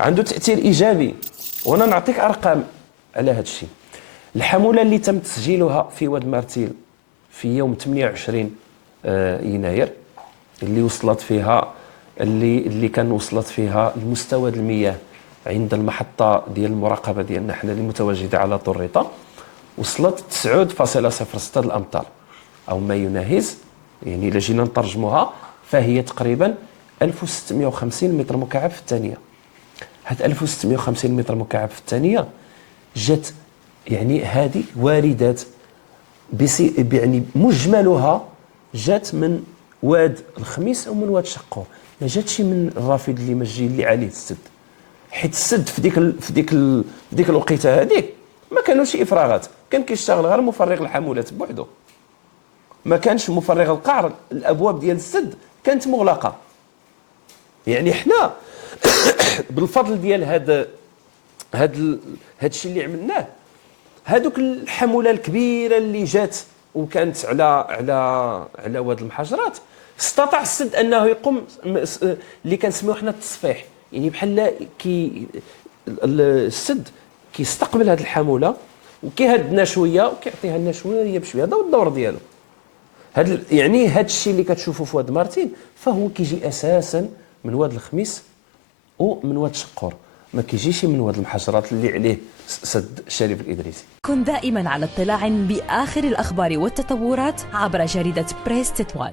عنده تاثير ايجابي. وانا نعطيك ارقام على هذا الشيء. الحموله اللي تم تسجيلها في واد مارتيل في يوم 28 يناير، اللي وصلت فيها اللي كان وصلت فيها المستوى المياه عند المحطه ديال المراقبه ديالنا حنا اللي متواجده على طريطه، وصلت 9.06 الامتار، او ما يناهز، يعني الا جينا نترجموها فهي تقريبا 1650 متر مكعب في الثانيه. هاد 1650 متر مكعب في الثانيه جات، يعني هذه واردات يعني مجملها جات من واد الخميس او من واد شقور، ما جاتش من الرافد اللي مجي اللي عليه السد. حيت السد في ديك الوقيته هذيك ما كانوش افراغات، كان كيشتغل غير مفرغ الحمولات بوحده، ما كانش مفرغ القعر. الابواب ديال السد كانت مغلقه. يعني حنا بالفضل ديال هذا الشيء اللي عملناه، هذوك الحموله الكبيره اللي جات وكانت على واد المحاجرات، استطاع السد انه يقوم اللي كنسميوه حنا التصفيح. يعني بحال السد كيستقبل هذه الحموله وكيهدنا شويه وكيعطيها لنا شويه بشويه. هذا هو الدور ديالو. يعني هذا الشيء اللي كتشوفوا في واد مارتين فهو كيجي اساسا من واد الخميس ومن واد شقور، ما كيجيش من واد المحاجرات اللي عليه سد شريف الإدريسي. كن دائما على اطلاع بآخر الأخبار والتطورات عبر جريدة بريس تطوان.